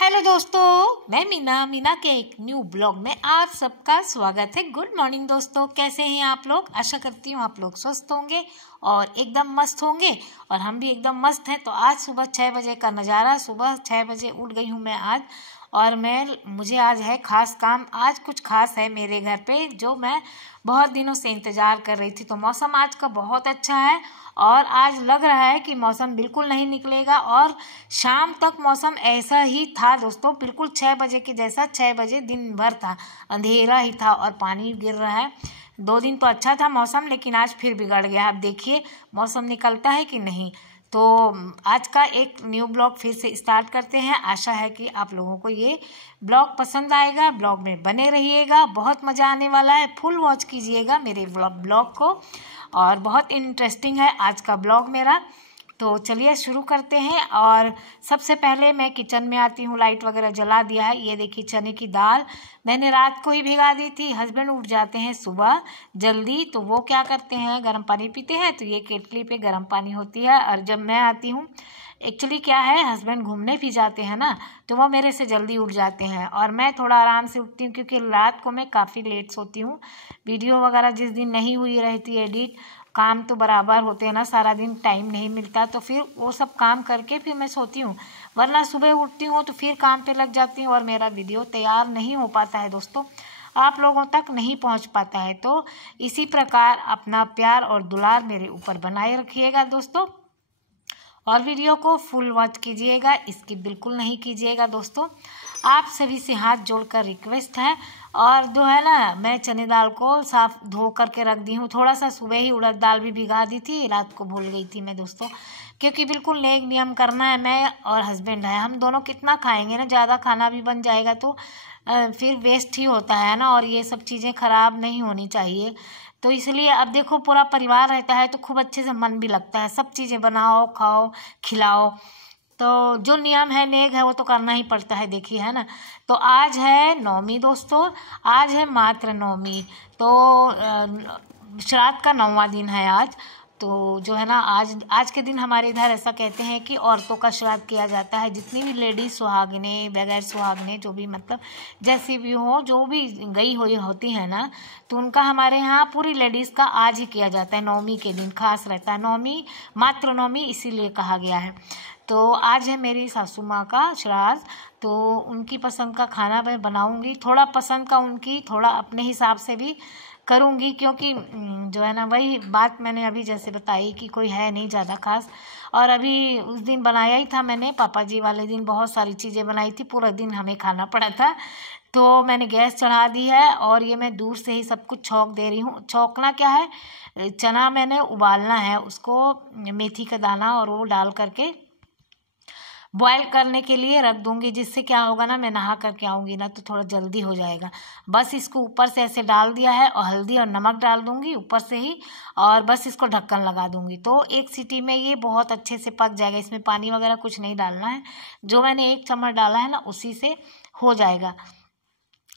Hello दोस्तों, मैं मीना के एक न्यू ब्लॉग में आप सबका स्वागत है। गुड मॉर्निंग दोस्तों, कैसे हैं आप लोग? आशा करती हूँ आप लोग स्वस्थ होंगे और एकदम मस्त होंगे और हम भी एकदम मस्त हैं। तो आज सुबह 6 बजे का नज़ारा, सुबह 6 बजे उठ गई हूँ मैं आज। और मुझे आज है खास काम। आज कुछ खास है मेरे घर पे जो मैं बहुत दिनों से इंतज़ार कर रही थी। तो मौसम आज का बहुत अच्छा है और आज लग रहा है कि मौसम बिल्कुल नहीं निकलेगा और शाम तक मौसम ऐसा ही था दोस्तों, बिल्कुल 6 बजे के जैसा। 6 बजे दिन भर था, अंधेरा ही था और पानी गिर रहा है। 2 दिन तो अच्छा था मौसम, लेकिन आज फिर बिगड़ गया। अब देखिए मौसम निकलता है कि नहीं। तो आज का एक न्यू ब्लॉग फिर से स्टार्ट करते हैं। आशा है कि आप लोगों को ये ब्लॉग पसंद आएगा। ब्लॉग में बने रहिएगा, बहुत मज़ा आने वाला है। फुल वॉच कीजिएगा मेरे ब्लॉग को और बहुत इंटरेस्टिंग है आज का ब्लॉग मेरा। तो चलिए शुरू करते हैं। और सबसे पहले मैं किचन में आती हूँ। लाइट वगैरह जला दिया है। ये देखिए चने की दाल मैंने रात को ही भिगा दी थी। हस्बैंड उठ जाते हैं सुबह जल्दी, तो वो क्या करते हैं, गर्म पानी पीते हैं। तो ये केटली पे गर्म पानी होती है। और जब मैं आती हूँ, एक्चुअली क्या है, हस्बैंड घूमने भी जाते हैं ना, तो वो मेरे से जल्दी उठ जाते हैं और मैं थोड़ा आराम से उठती हूँ, क्योंकि रात को मैं काफ़ी लेट सोती हूँ। वीडियो वगैरह जिस दिन नहीं हुई रहती एडिट, काम तो बराबर होते हैं ना, सारा दिन टाइम नहीं मिलता, तो फिर वो सब काम करके फिर मैं सोती हूँ। वरना सुबह उठती हूँ तो फिर काम पे लग जाती हूँ और मेरा वीडियो तैयार नहीं हो पाता है दोस्तों, आप लोगों तक नहीं पहुँच पाता है। तो इसी प्रकार अपना प्यार और दुलार मेरे ऊपर बनाए रखिएगा दोस्तों और वीडियो को फुल वॉच कीजिएगा, स्किप बिल्कुल नहीं कीजिएगा दोस्तों। आप सभी से हाथ जोड़कर रिक्वेस्ट है। और जो है ना, मैं चने दाल को साफ धो करके रख दी हूँ। थोड़ा सा सुबह ही उड़द दाल भी भिगा दी थी, रात को भूल गई थी मैं दोस्तों, क्योंकि बिल्कुल नेक नियम करना है। मैं और हस्बैंड है, हम दोनों कितना खाएंगे ना, ज़्यादा खाना भी बन जाएगा तो फिर वेस्ट ही होता है ना, और ये सब चीज़ें खराब नहीं होनी चाहिए। तो इसलिए अब देखो पूरा परिवार रहता है तो खूब अच्छे से मन भी लगता है, सब चीज़ें बनाओ, खाओ, खिलाओ। तो जो नियम है, नेक है, वो तो करना ही पड़ता है, देखिए, है ना। तो आज है नवमी दोस्तों, आज है मात्र नवमी। तो श्राद्ध का 9वां दिन है आज। तो जो है ना, आज के दिन हमारे इधर ऐसा कहते हैं कि औरतों का श्राद्ध किया जाता है। जितनी भी लेडीज सुहागने, बगैर सुहागने, जो भी मतलब जैसी भी हो, जो भी गई हुई होती है ना, तो उनका हमारे यहाँ पूरी लेडीज़ का आज ही किया जाता है। नवमी के दिन खास रहता है, नवमी मात्र नवमी इसीलिए कहा गया है। तो आज है मेरी सासू माँ का श्राद्ध, तो उनकी पसंद का खाना मैं बनाऊंगी। थोड़ा पसंद का उनकी, थोड़ा अपने हिसाब से भी करूंगी, क्योंकि जो है ना, वही बात मैंने अभी जैसे बताई कि कोई है नहीं ज़्यादा खास। और अभी उस दिन बनाया ही था मैंने, पापा जी वाले दिन बहुत सारी चीज़ें बनाई थी, पूरा दिन हमें खाना पड़ा था। तो मैंने गैस चढ़ा दी है और ये मैं दूर से ही सब कुछ छौंक दे रही हूँ। छौंकना क्या है, चना मैंने उबालना है, उसको मेथी का दाना और वो डाल करके बॉयल करने के लिए रख दूंगी, जिससे क्या होगा ना, मैं नहा करके आऊँगी ना तो थोड़ा जल्दी हो जाएगा। बस इसको ऊपर से ऐसे डाल दिया है और हल्दी और नमक डाल दूंगी ऊपर से ही, और बस इसको ढक्कन लगा दूंगी। तो 1 सीटी में ये बहुत अच्छे से पक जाएगा। इसमें पानी वगैरह कुछ नहीं डालना है, जो मैंने 1 चम्मच डाला है ना उसी से हो जाएगा।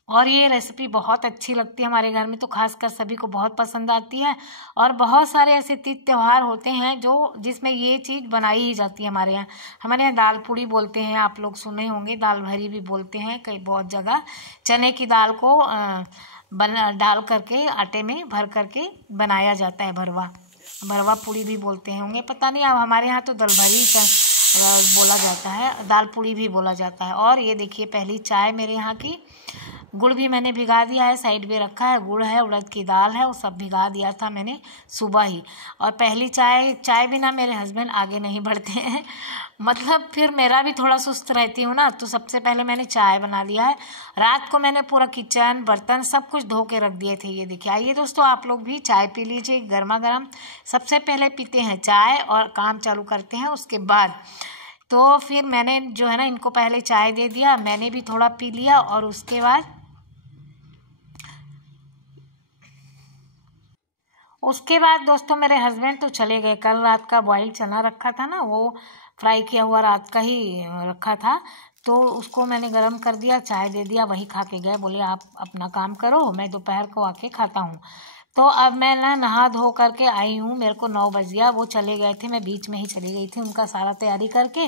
और ये रेसिपी बहुत अच्छी लगती है हमारे घर में, तो खासकर सभी को बहुत पसंद आती है। और बहुत सारे ऐसे तीज त्यौहार होते हैं जो जिसमें ये चीज़ बनाई ही जाती है हमारे यहाँ। हमारे यहाँ दाल पूड़ी बोलते हैं, आप लोग सुने होंगे, दाल भरी भी बोलते हैं कई बहुत जगह। चने की दाल को डाल करके आटे में भर करके बनाया जाता है, भरवा पूड़ी भी बोलते होंगे, पता नहीं। अब हमारे यहाँ तो दाल भरी बोला जाता है, दाल पूड़ी भी बोला जाता है। और ये देखिए पहली चाय मेरे यहाँ की। गुड़ भी मैंने भिगा दिया है, साइड में रखा है। गुड़ है, उड़द की दाल है, वो सब भिगा दिया था मैंने सुबह ही। और पहली चाय बिना मेरे हस्बैंड आगे नहीं बढ़ते हैं मतलब फिर मेरा भी थोड़ा सुस्त रहती हूँ ना, तो सबसे पहले मैंने चाय बना लिया है। रात को मैंने पूरा किचन, बर्तन सब कुछ धो के रख दिए थे। ये देखिए, आइए दोस्तों आप लोग भी चाय पी लीजिए गर्मा गर्म। सबसे पहले पीते हैं चाय और काम चालू करते हैं उसके बाद। तो फिर मैंने जो है ना, इनको पहले चाय दे दिया, मैंने भी थोड़ा पी लिया। और उसके बाद दोस्तों मेरे हस्बैंड तो चले गए। कल रात का बॉइल्ड चना रखा था ना, वो फ्राई किया हुआ रात का ही रखा था, तो उसको मैंने गरम कर दिया, चाय दे दिया, वही खा के गए। बोले आप अपना काम करो, मैं दोपहर को आके खाता हूँ। तो अब मैं ना नहा धो करके आई हूँ, मेरे को 9 बज गया। वो चले गए थे, मैं बीच में ही चली गई थी उनका सारा तैयारी करके।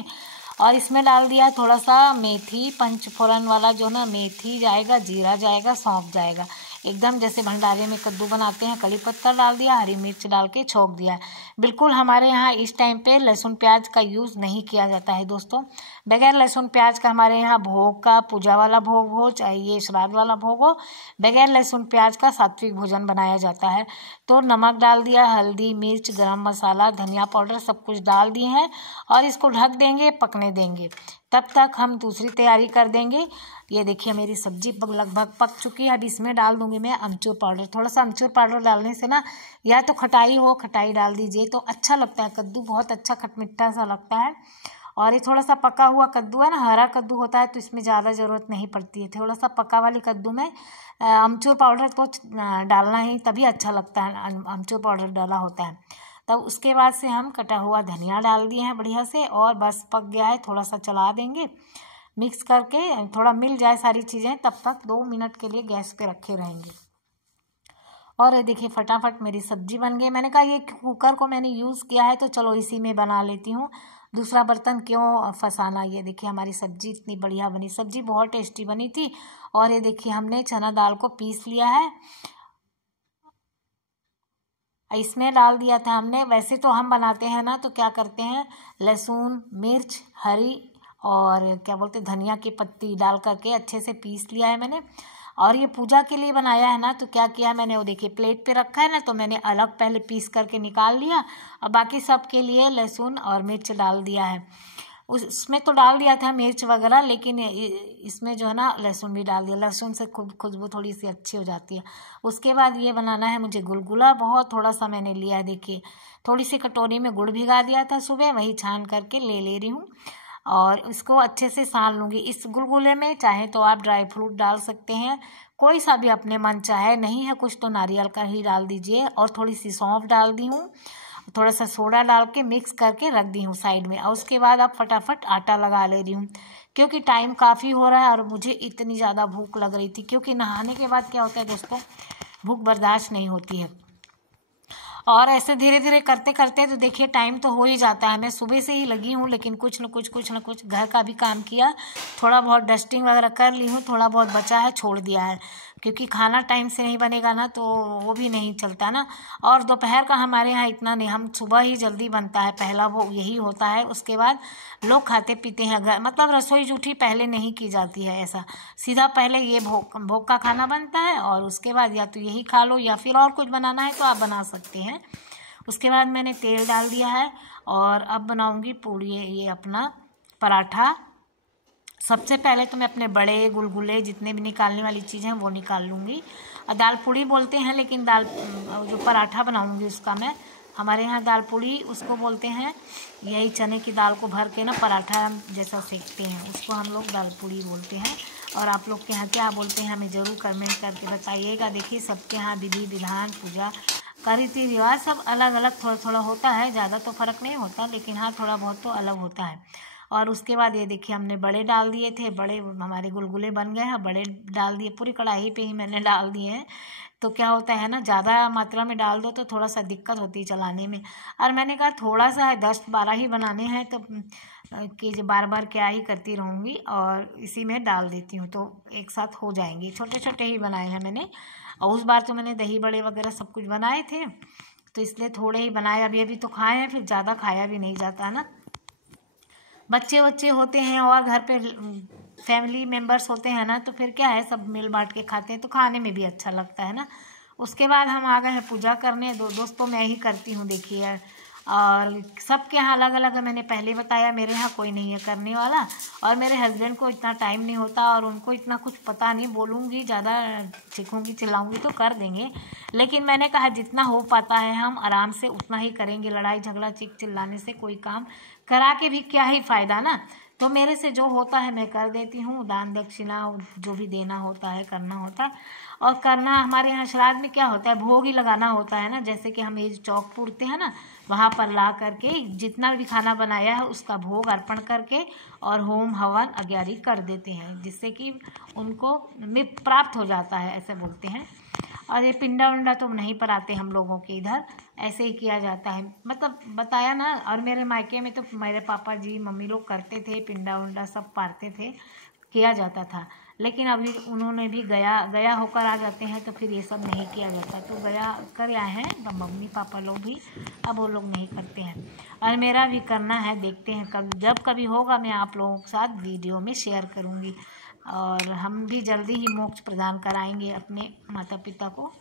और इसमें डाल दिया थोड़ा सा मेथी, पंचफोरन वाला जो ना, मेथी जाएगा, जीरा जाएगा, सौंफ जाएगा, एकदम जैसे भंडारे में कद्दू बनाते हैं। कड़ी पत्ता डाल दिया, हरी मिर्च डाल के छोंक दिया। बिल्कुल हमारे यहाँ इस टाइम पे लहसुन प्याज का यूज़ नहीं किया जाता है दोस्तों। बगैर लहसुन प्याज का हमारे यहाँ भोग का, पूजा वाला भोग हो चाहे ये श्राद्ध वाला भोग हो, बगैर लहसुन प्याज का सात्विक भोजन बनाया जाता है। तो नमक डाल दिया, हल्दी, मिर्च, गरम मसाला, धनिया पाउडर सब कुछ डाल दिए हैं और इसको ढक देंगे, पकने देंगे। तब तक हम दूसरी तैयारी कर देंगे। ये देखिए मेरी सब्जी लगभग पक चुकी है। अब इसमें डाल दूंगी मैं अमचूर पाउडर। थोड़ा सा अमचूर पाउडर डालने से ना, या तो खटाई हो, खटाई डाल दीजिए तो अच्छा लगता है। कद्दू बहुत अच्छा खटमिठा सा लगता है। और ये थोड़ा सा पका हुआ कद्दू है ना, हरा कद्दू होता है तो इसमें ज़्यादा ज़रूरत नहीं पड़ती है। थोड़ा सा पका वाली कद्दू में अमचूर पाउडर तो डालना ही, तभी अच्छा लगता है, अमचूर पाउडर डाला होता है। तब उसके बाद से हम कटा हुआ धनिया डाल दिए हैं बढ़िया से, और बस पक गया है। थोड़ा सा चला देंगे मिक्स करके, थोड़ा मिल जाए सारी चीज़ें, तब तक 2 मिनट के लिए गैस पे रखे रहेंगे। और ये देखिए फटाफट मेरी सब्जी बन गई। मैंने कहा ये कुकर को मैंने यूज़ किया है तो चलो इसी में बना लेती हूँ, दूसरा बर्तन क्यों फंसाना। ये देखिए हमारी सब्जी इतनी बढ़िया बनी, सब्जी बहुत टेस्टी बनी थी। और ये देखिए हमने चना दाल को पीस लिया है, इसमें डाल दिया था हमने। वैसे तो हम बनाते हैं ना तो क्या करते हैं, लहसुन, मिर्च, हरी और क्या बोलते धनिया की पत्ती डाल करके अच्छे से पीस लिया है मैंने। और ये पूजा के लिए बनाया है ना, तो क्या किया मैंने, वो देखिए प्लेट पे रखा है ना, तो मैंने अलग पहले पीस करके निकाल लिया और बाकी सब के लिए लहसुन और मिर्च डाल दिया है। उसमें तो डाल दिया था मिर्च वगैरह, लेकिन इसमें जो है ना लहसुन भी डाल दिया। लहसुन से खुशबू थोड़ी सी अच्छी हो जाती है। उसके बाद ये बनाना है मुझे गुलगुला, बहुत थोड़ा सा मैंने लिया है। देखिए थोड़ी सी कटोरी में गुड़ भिगा दिया था सुबह, वही छान करके ले रही हूँ और इसको अच्छे से सान लूँगी। इस गुलगुले में चाहे तो आप ड्राई फ्रूट डाल सकते हैं, कोई सा भी अपने मन चाहे, नहीं है कुछ तो नारियल का ही डाल दीजिए। और थोड़ी सी सौंफ डाल दी हूँ, थोड़ा सा सोडा डाल के मिक्स करके रख दी हूँ साइड में। और उसके बाद अब फटाफट आटा लगा ले रही हूँ, क्योंकि टाइम काफ़ी हो रहा है और मुझे इतनी ज़्यादा भूख लग रही थी। क्योंकि नहाने के बाद क्या होता है दोस्तों, भूख बर्दाश्त नहीं होती है। और ऐसे धीरे धीरे करते करते तो देखिए टाइम तो हो ही जाता है। मैं सुबह से ही लगी हूँ, लेकिन कुछ न कुछ घर का भी काम किया, थोड़ा बहुत डस्टिंग वगैरह कर ली हूँ, थोड़ा बहुत बचा है छोड़ दिया है, क्योंकि खाना टाइम से नहीं बनेगा ना तो वो भी नहीं चलता ना। और दोपहर का हमारे यहाँ इतना नहीं, हम सुबह ही जल्दी बनता है, पहला वो यही होता है। उसके बाद लोग खाते पीते हैं घर, मतलब रसोई जूठी पहले नहीं की जाती है, ऐसा सीधा पहले ये भोग का खाना बनता है और उसके बाद या तो यही खा लो या फिर और कुछ बनाना है तो आप बना सकते हैं। उसके बाद मैंने तेल डाल दिया है और अब बनाऊंगी पूड़ी, ये अपना पराठा। सबसे पहले तो मैं अपने बड़े गुलगुले जितने भी निकालने वाली चीज़ें हैं वो निकाल लूँगी। और दाल पूड़ी बोलते हैं, लेकिन दाल जो पराठा बनाऊँगी उसका मैं, हमारे यहाँ दाल पूड़ी उसको बोलते हैं। यही चने की दाल को भर के ना पराठा जैसा सेकते हैं, उसको हम लोग दाल पूड़ी बोलते हैं। और आप लोग के यहाँ क्या बोलते हैं हमें ज़रूर कमेंट करके बताइएगा। देखिए सबके यहाँ विधि विधान, पूजा का रीति रिवाज सब अलग अलग थोड़ा थोड़ा होता है, ज़्यादा तो फ़र्क नहीं होता, लेकिन हाँ थोड़ा बहुत तो अलग होता है। और उसके बाद ये देखिए हमने बड़े डाल दिए थे, बड़े हमारे गुलगुले बन गए हैं, बड़े डाल दिए, पूरी कढ़ाई पे ही मैंने डाल दिए हैं। तो क्या होता है ना, ज़्यादा मात्रा में डाल दो तो थोड़ा सा दिक्कत होती है चलाने में। और मैंने कहा थोड़ा सा है, 10-12 ही बनाने हैं तो कि जो बार बार क्या ही करती रहूँगी, और इसी में डाल देती हूँ तो एक साथ हो जाएंगी। छोटे छोटे ही बनाए हैं मैंने, और उस बार तो मैंने दही बड़े वगैरह सब कुछ बनाए थे, तो इसलिए थोड़े ही बनाए। अभी अभी तो खाए हैं, फिर ज़्यादा खाया भी नहीं जाता ना, बच्चे बच्चे होते हैं और घर पे फैमिली मेम्बर्स होते हैं ना, तो फिर क्या है सब मिल बांट के खाते हैं तो खाने में भी अच्छा लगता है ना। उसके बाद हम आ गए हैं पूजा करने। दोस्तों मैं ही करती हूँ देखिए, और सबके यहाँ अलग अलग है। मैंने पहले बताया मेरे यहाँ कोई नहीं है करने वाला, और मेरे हस्बैंड को इतना टाइम नहीं होता और उनको इतना कुछ पता नहीं। बोलूँगी ज़्यादा, चीखूँगी चिल्लाऊँगी तो कर देंगे, लेकिन मैंने कहा जितना हो पाता है हम आराम से उतना ही करेंगे। लड़ाई झगड़ा चीख चिल्लाने से कोई काम करा के भी क्या ही फ़ायदा ना। तो मेरे से जो होता है मैं कर देती हूँ, दान दक्षिणा जो भी देना होता है करना होता है। और करना हमारे यहाँ श्राद्ध में क्या होता है, भोग ही लगाना होता है ना। जैसे कि हम ये चौक पूरते हैं ना, वहाँ पर ला करके जितना भी खाना बनाया है उसका भोग अर्पण करके और होम हवन अग्यारी कर देते हैं, जिससे कि उनको प्राप्त हो जाता है, ऐसे बोलते हैं। और ये पिंडा उंडा तो नहीं पराते हम लोगों के इधर, ऐसे ही किया जाता है, मतलब बताया ना। और मेरे मायके में तो मेरे पापा जी मम्मी लोग करते थे, पिंडा उंडा सब पारते थे, किया जाता था। लेकिन अभी उन्होंने भी गया होकर आ जाते हैं, तो फिर ये सब नहीं किया जाता। तो गया कर आए हैं मम्मी पापा लोग भी, अब वो लोग नहीं करते हैं। और मेरा भी करना है, देखते हैं कब जब कभी होगा मैं आप लोगों के साथ वीडियो में शेयर करूँगी। और हम भी जल्दी ही मोक्ष प्रदान कराएंगे अपने माता पिता को,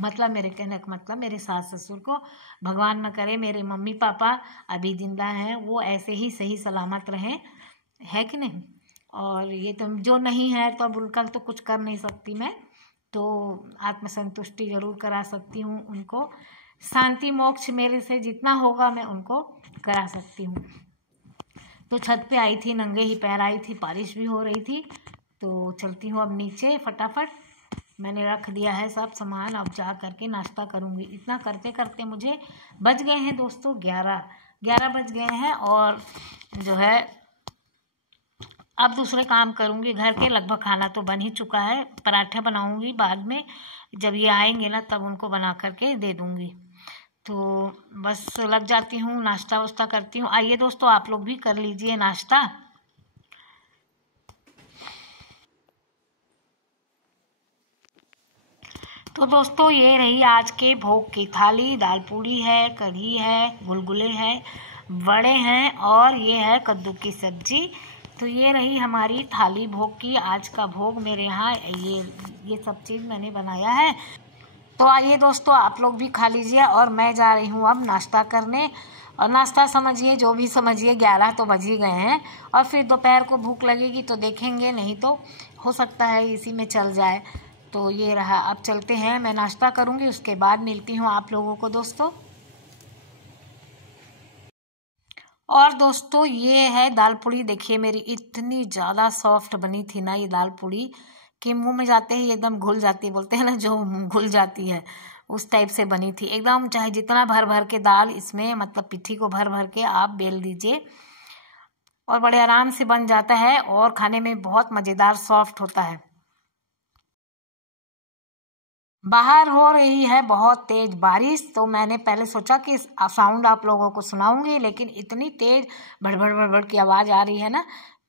मतलब मेरे कहने का मतलब मेरे सास ससुर को। भगवान न करे मेरे मम्मी पापा अभी जिंदा हैं वो ऐसे ही सही सलामत रहें, है कि नहीं। और ये तो जो नहीं है तो अब उनका तो कुछ कर नहीं सकती मैं, तो आत्मसंतुष्टि जरूर करा सकती हूँ उनको, शांति मोक्ष मेरे से जितना होगा मैं उनको करा सकती हूँ। तो छत पे आई थी, नंगे ही पैर आई थी, बारिश भी हो रही थी, तो चलती हूँ अब नीचे फटाफट। मैंने रख दिया है सब सामान, अब जा करके नाश्ता करूँगी। इतना करते करते मुझे बज गए हैं दोस्तों 11 बज गए हैं। और जो है अब दूसरे काम करूँगी घर के, लगभग खाना तो बन ही चुका है। पराठे बनाऊँगी बाद में, जब ये आएंगे ना तब उनको बना करके दे दूँगी। तो बस लग जाती हूँ, नाश्ता वाश्ता करती हूँ। आइए दोस्तों आप लोग भी कर लीजिए नाश्ता। तो दोस्तों ये रही आज के भोग की थाली, दाल पूड़ी है, कढ़ी है, गुलगुले हैं, वड़े हैं और ये है कद्दू की सब्जी। तो ये रही हमारी थाली भोग की, आज का भोग मेरे यहाँ ये सब चीज़ मैंने बनाया है। तो आइए दोस्तों आप लोग भी खा लीजिए, और मैं जा रही हूँ अब नाश्ता करने। और नाश्ता समझिए जो भी समझिए, 11 तो बज ही गए हैं। और फिर दोपहर को भूख लगेगी तो देखेंगे, नहीं तो हो सकता है इसी में चल जाए। तो ये रहा, अब चलते हैं, मैं नाश्ता करूँगी उसके बाद मिलती हूँ आप लोगों को दोस्तों। और दोस्तों ये है दाल पूड़ी, देखिए मेरी इतनी ज़्यादा सॉफ्ट बनी थी ना ये दाल पूड़ी कि मुंह में जाते ही एकदम घुल जाती है, बोलते हैं ना जो घुल जाती है, उस टाइप से बनी थी एकदम। चाहे जितना भर भर के दाल इसमें, मतलब पिट्ठी को भर भर के आप बेल दीजिए और बड़े आराम से बन जाता है, और खाने में बहुत मज़ेदार सॉफ्ट होता है। बाहर हो रही है बहुत तेज बारिश, तो मैंने पहले सोचा कि साउंड आप लोगों को सुनाऊंगी, लेकिन इतनी तेज भड़बड़ भड़बड़ की आवाज़ आ रही है ना,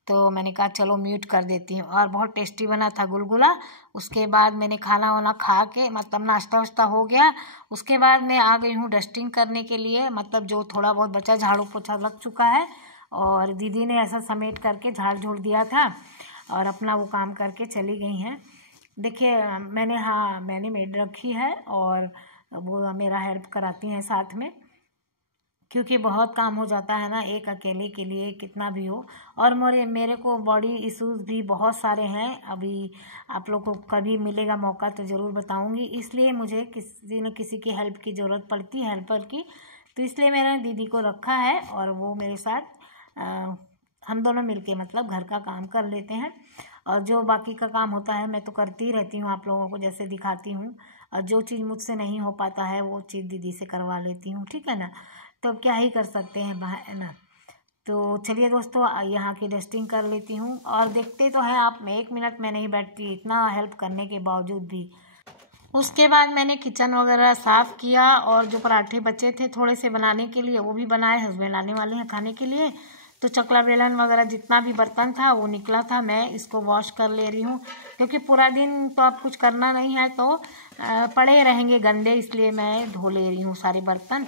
तो मैंने कहा चलो म्यूट कर देती हूँ। और बहुत टेस्टी बना था गुलगुला। उसके बाद मैंने खाना वाना खा के, मतलब नाश्ता वाश्ता हो गया, उसके बाद मैं आ गई हूँ डस्टिंग करने के लिए, मतलब जो थोड़ा बहुत बचा, झाड़ू पोछा लग चुका है। और दीदी ने ऐसा समेट करके झाड़ झूड़ दिया था और अपना वो काम करके चली गई हैं। देखिए मैंने मेड रखी है, और वो मेरा हेल्प कराती हैं साथ में, क्योंकि बहुत काम हो जाता है ना एक अकेले के लिए, कितना भी हो। और मेरे को बॉडी इश्यूज भी बहुत सारे हैं अभी, आप लोग को कभी मिलेगा मौका तो ज़रूर बताऊंगी। इसलिए मुझे किसी न किसी की हेल्प की ज़रूरत पड़ती है, हेल्पर की। तो इसलिए मैंने दीदी को रखा है, और वो मेरे साथ हम दोनों मिलके मतलब घर का काम कर लेते हैं। और जो बाकी का काम होता है मैं तो करती ही रहती हूँ, आप लोगों को जैसे दिखाती हूँ। और जो चीज़ मुझसे नहीं हो पाता है वो चीज़ दीदी से करवा लेती हूँ, ठीक है ना। तो अब क्या ही कर सकते हैं, है ना। तो चलिए दोस्तों यहाँ की डस्टिंग कर लेती हूँ, और देखते तो हैं आप, मैं 1 मिनट में नहीं बैठती इतना हेल्प करने के बावजूद भी। उसके बाद मैंने किचन वगैरह साफ़ किया, और जो पराठे बचे थे थोड़े से बनाने के लिए वो भी बनाए, हस्बैंड आने वाले हैं खाने के लिए। तो चकला बेलन वगैरह जितना भी बर्तन था वो निकला था, मैं इसको वॉश कर ले रही हूँ, क्योंकि पूरा दिन तो अब कुछ करना नहीं है तो पड़े रहेंगे गंदे, इसलिए मैं धो ले रही हूँ सारे बर्तन।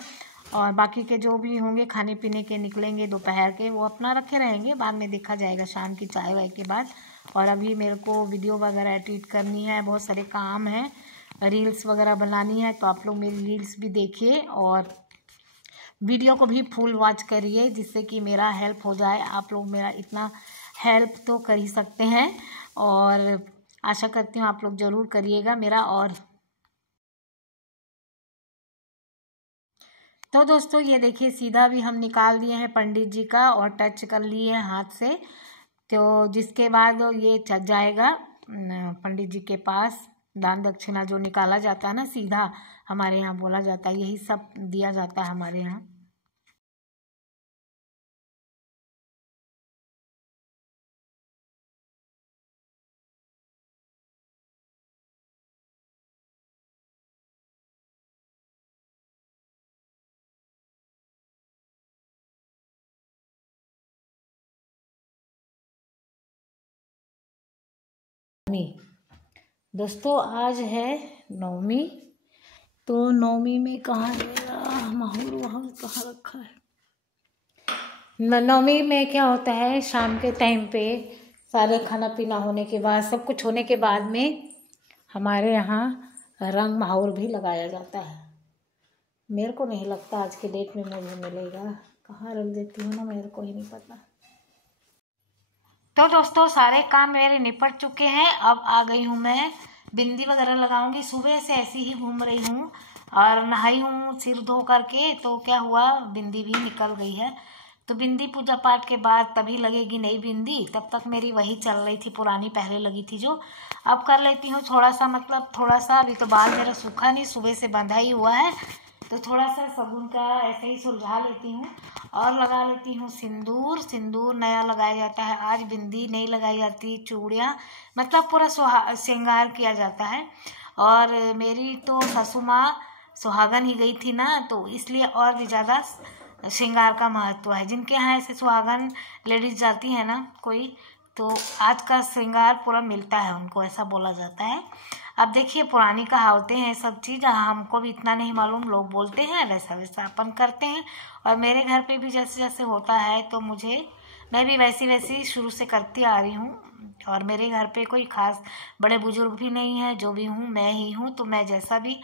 और बाकी के जो भी होंगे खाने पीने के निकलेंगे दोपहर के, वो अपना रखे रहेंगे, बाद में देखा जाएगा शाम की चाय वाय के बाद। और अभी मेरे को वीडियो वगैरह एडिट करनी है, बहुत सारे काम हैं, रील्स वगैरह बनानी है, तो आप लोग मेरी रील्स भी देखिए और वीडियो को भी फुल वॉच करिए, जिससे कि मेरा हेल्प हो जाए। आप लोग मेरा इतना हेल्प तो कर ही सकते हैं, और आशा करती हूँ आप लोग ज़रूर करिएगा मेरा। और तो दोस्तों ये देखिए सीधा भी हम निकाल दिए हैं पंडित जी का, और टच कर लिए हैं हाथ से, तो जिसके बाद ये चल जाएगा पंडित जी के पास। दान दक्षिणा जो निकाला जाता है ना, सीधा हमारे यहाँ बोला जाता है, यही सब दिया जाता है हमारे यहाँ। दोस्तों आज है नवमी, तो नवमी में कहाँ मेरा माहौल वहाँ कहाँ रखा है। नवमी में क्या होता है, शाम के टाइम पे सारे खाना पीना होने के बाद, सब कुछ होने के बाद में हमारे यहाँ रंग माहौल भी लगाया जाता है। मेरे को नहीं लगता आज के डेट में मुझे मिलेगा, कहाँ रख देती हूँ ना, मेरे को ही नहीं पता। तो दोस्तों सारे काम मेरे निपट चुके हैं। अब आ गई हूँ मैं बिंदी वगैरह लगाऊंगी। सुबह से ऐसी ही घूम रही हूँ और नहाई हूँ सिर धो करके, तो क्या हुआ, बिंदी भी निकल गई है। तो बिंदी पूजा पाठ के बाद तभी लगेगी नई बिंदी, तब तक मेरी वही चल रही थी, पुरानी पहले लगी थी जो। अब कर लेती हूँ थोड़ा सा, मतलब थोड़ा सा, अभी तो बाल मेरा सूखा नहीं, सुबह से बंधा ही हुआ है, तो थोड़ा सा साबुन का ऐसे ही सुलझा लेती हूँ और लगा लेती हूँ सिंदूर। सिंदूर नया लगाया जाता है, आज बिंदी नहीं लगाई जाती, चूड़ियाँ, मतलब पूरा श्रृंगार किया जाता है। और मेरी तो सासू माँ सुहागन ही गई थी ना, तो इसलिए और भी ज़्यादा श्रृंगार का महत्व है। जिनके यहाँ ऐसे सुहागन लेडीज जाती है ना कोई, तो आज का श्रृंगार पूरा मिलता है उनको, ऐसा बोला जाता है। अब देखिए पुरानी कहावतें हैं सब चीज़, हमको भी इतना नहीं मालूम, लोग बोलते हैं वैसा वैसा अपन करते हैं। और मेरे घर पे भी जैसे जैसे होता है तो मैं भी वैसी वैसी शुरू से करती आ रही हूँ। और मेरे घर पे कोई खास बड़े बुजुर्ग भी नहीं है, जो भी हूँ मैं ही हूँ, तो मैं जैसा भी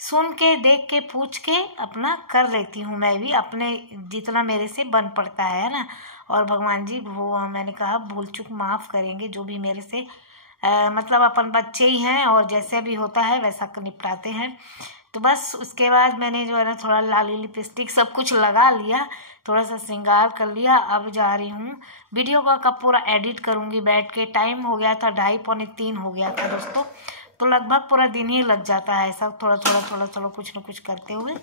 सुन के देख के पूछ के अपना कर लेती हूँ, मैं भी अपने जितना मेरे से बन पड़ता है ना। और भगवान जी वो मैंने कहा भूल चूक माफ़ करेंगे, जो भी मेरे से मतलब अपन बच्चे ही हैं और जैसे भी होता है वैसा निपटाते हैं। तो बस उसके बाद मैंने जो है ना थोड़ा लाली लिपस्टिक सब कुछ लगा लिया, थोड़ा सा श्रृंगार कर लिया। अब जा रही हूँ वीडियो का कब पूरा एडिट करूँगी बैठ के। टाइम हो गया था 2:30 पौने 3 हो गया था दोस्तों, तो लगभग पूरा दिन ही लग जाता है सब थोड़ा थोड़ा थोड़ा थोड़ा कुछ न कुछ करते हुए।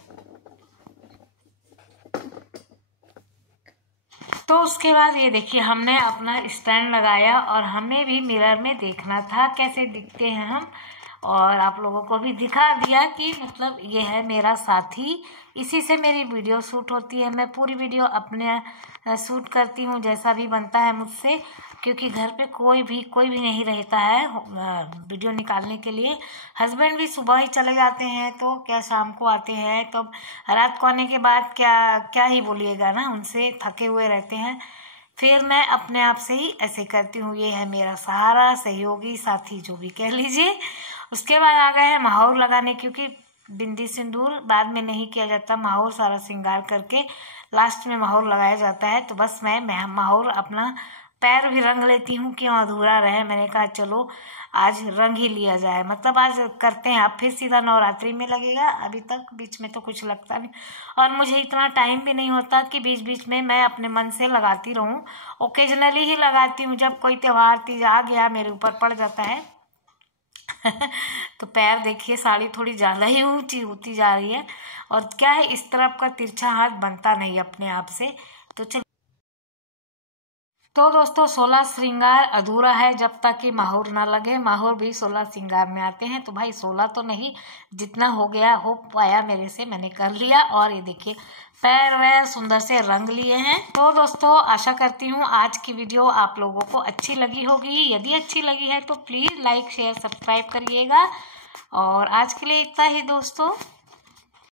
तो उसके बाद ये देखिए हमने अपना स्टैंड लगाया और हमें भी मिरर में देखना था कैसे दिखते हैं हम, और आप लोगों को भी दिखा दिया कि मतलब ये है मेरा साथी, इसी से मेरी वीडियो शूट होती है। मैं पूरी वीडियो अपने शूट करती हूँ जैसा भी बनता है मुझसे, क्योंकि घर पे कोई भी नहीं रहता है वीडियो निकालने के लिए। हस्बैंड भी सुबह ही चले जाते हैं, तो क्या शाम को आते हैं, तो रात को आने के बाद क्या ही बोलिएगा ना, उनसे थके हुए रहते हैं। फिर मैं अपने आप से ही ऐसे करती हूँ, ये है मेरा सहारा, सहयोगी, साथी, जो भी कह लीजिए। उसके बाद आ गए हैं माहौर लगाने, क्योंकि बिंदी सिंदूर बाद में नहीं किया जाता, माहौर सारा श्रृंगार करके लास्ट में माहौर लगाया जाता है। तो बस मैं माहौर अपना पैर भी रंग लेती हूँ, क्यों अधूरा रहे, मैंने कहा चलो आज रंग ही लिया जाए, मतलब आज करते हैं। अब फिर सीधा नवरात्रि में लगेगा, अभी तक बीच में तो कुछ लगता नहीं, और मुझे इतना टाइम भी नहीं होता कि बीच बीच में मैं अपने मन से लगाती रहूं। ओकेजनली ही लगाती हूँ, जब कोई त्यौहार तीज आ गया मेरे ऊपर पड़ जाता है तो पैर देखिए साड़ी थोड़ी ज़्यादा ही ऊंची होती जा रही है, और क्या है इस तरफ का तिरछा हाथ बनता नहीं अपने आप से। तो दोस्तों 16 श्रृंगार अधूरा है जब तक कि माहौर ना लगे। माहौर भी 16 श्रृंगार में आते हैं, तो भाई 16 तो नहीं, जितना हो गया हो पाया मेरे से मैंने कर लिया। और ये देखिए पैर वैर सुंदर से रंग लिए हैं। तो दोस्तों आशा करती हूँ आज की वीडियो आप लोगों को अच्छी लगी होगी। यदि अच्छी लगी है तो प्लीज़ लाइक शेयर सब्सक्राइब करिएगा। और आज के लिए इतना ही दोस्तों।